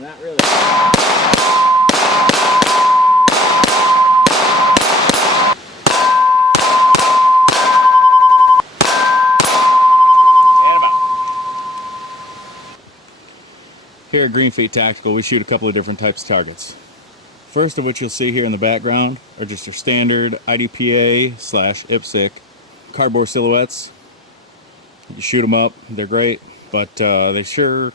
Not really. Here at Green Feet Tactical, we shoot a couple of different types of targets. First of which you'll see here in the background are just your standard IDPA/IPSC cardboard silhouettes. You shoot them up, they're great, but they sure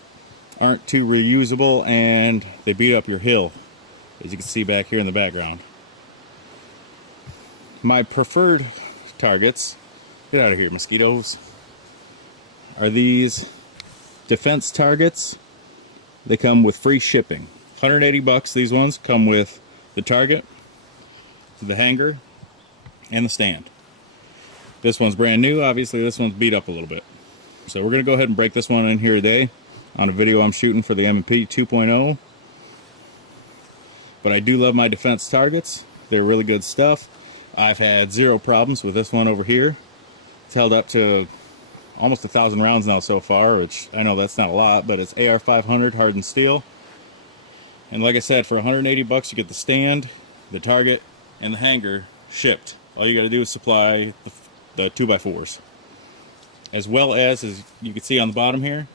aren't too reusable, and they beat up your hill, as you can see back here in the background. My preferred targets, get out of here mosquitoes, are these defense targets. They come with free shipping. 180 bucks, these ones come with the target, the hanger, and the stand. This one's brand new, obviously this one's beat up a little bit. So we're gonna go ahead and break this one in here today on a video I'm shooting for the M&P 2.0. But I do love my defense targets. They're really good stuff. I've had zero problems with this one over here. It's held up to almost 1,000 rounds now so far, which I know that's not a lot, but it's AR-500 hardened steel. And like I said, for 180 bucks you get the stand, the target, and the hanger shipped. All you gotta do is supply the 2x4s. As well as you can see on the bottom here,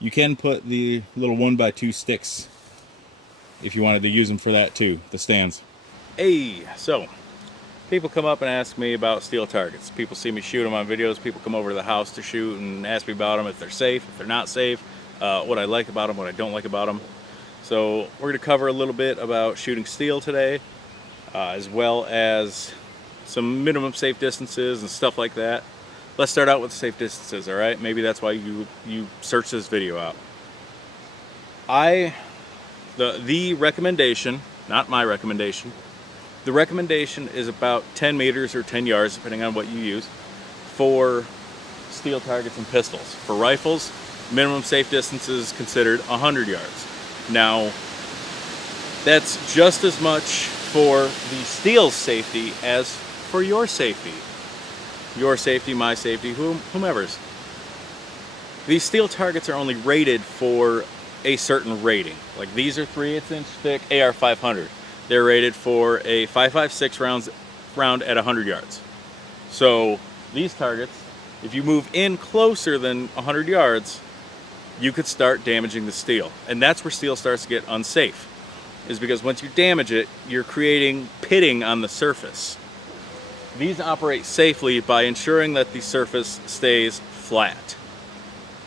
you can put the little 1x2 sticks if you wanted to use them for that too, the stands. Hey, so people come up and ask me about steel targets. People see me shoot them on videos. People come over to the house to shoot and ask me about them, if they're safe, if they're not safe, what I like about them, what I don't like about them. So we're going to cover a little bit about shooting steel today, as well as some minimum safe distances and stuff like that. Let's start out with the safe distances, all right? Maybe that's why you search this video out. The recommendation, not my recommendation, the recommendation is about 10 meters or 10 yards, depending on what you use, for steel targets and pistols. For rifles, minimum safe distance is considered 100 yards. Now, that's just as much for the steel's safety as for your safety. Your safety, my safety, whomever's. These steel targets are only rated for a certain rating. Like these are 3/8" thick AR-500. They're rated for a 5.56 round at 100 yards. So these targets, if you move in closer than 100 yards, you could start damaging the steel. And that's where steel starts to get unsafe, is because once you damage it, you're creating pitting on the surface. These operate safely by ensuring that the surface stays flat.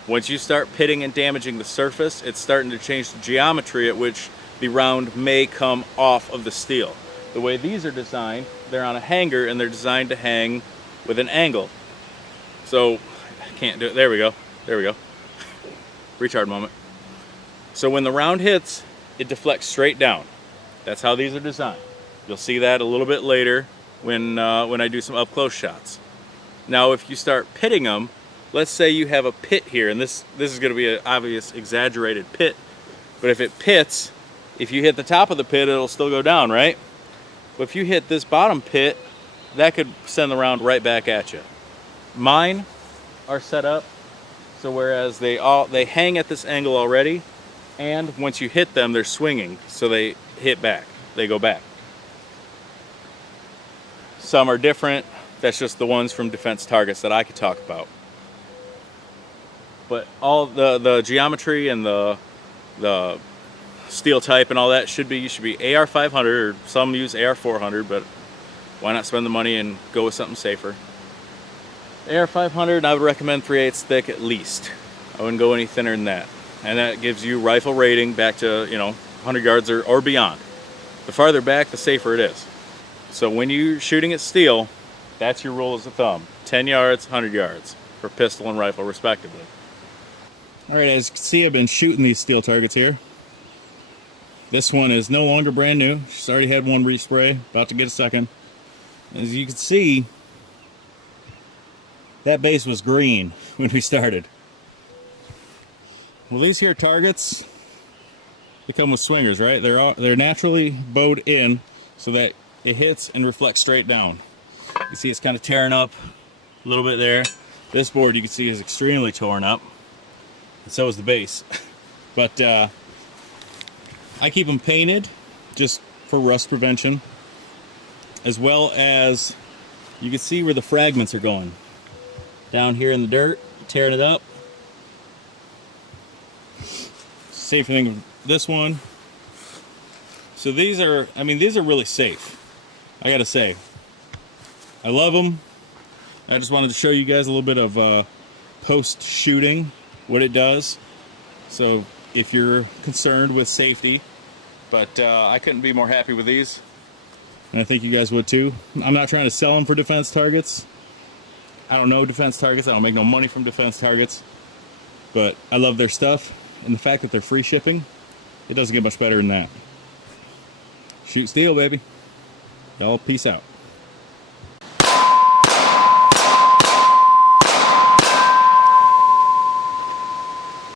Once you start pitting and damaging the surface, it's starting to change the geometry at which the round may come off of the steel. The way these are designed, they're on a hanger and they're designed to hang with an angle. So, I can't do it. There we go. There we go. Retard moment. So when the round hits, it deflects straight down. That's how these are designed. You'll see that a little bit later when I do some up-close shots. Now, if you start pitting them, let's say you have a pit here, and this is going to be an obvious exaggerated pit, but if it pits, if you hit the top of the pit, it'll still go down, right? But if you hit this bottom pit, that could send the round right back at you. Mine are set up so whereas they hang at this angle already, and once you hit them, they're swinging, so they hit back, they go back. Some are different. That's just the ones from defense targets that I could talk about. But all the geometry and the steel type and all that should be AR-500, or some use AR-400, but why not spend the money and go with something safer? AR-500, I would recommend 3/8 thick at least. I wouldn't go any thinner than that. And that gives you rifle rating back to 100 yards or beyond. The farther back, the safer it is. So when you're shooting at steel, that's your rule of thumb. 10 yards, 100 yards for pistol and rifle respectively. All right, as you can see, I've been shooting these steel targets here. This one is no longer brand new. She's already had one respray, about to get a second. As you can see, that base was green when we started. Well, these here targets, they come with swingers, right? They're naturally bowed in so that it hits and reflects straight down. You see it's kind of tearing up a little bit there. This board you can see is extremely torn up, and so is the base. But I keep them painted just for rust prevention, as well as you can see where the fragments are going. Down here in the dirt, tearing it up. Same thing with this one. So these are, I mean, these are really safe. I gotta say, I love them. I just wanted to show you guys a little bit of post-shooting, what it does. So if you're concerned with safety, but I couldn't be more happy with these. And I think you guys would too. I'm not trying to sell them for defense targets. I don't know defense targets. I don't make no money from defense targets. But I love their stuff. And the fact that they're free shipping, it doesn't get much better than that. Shoot steel, baby. Y'all, peace out.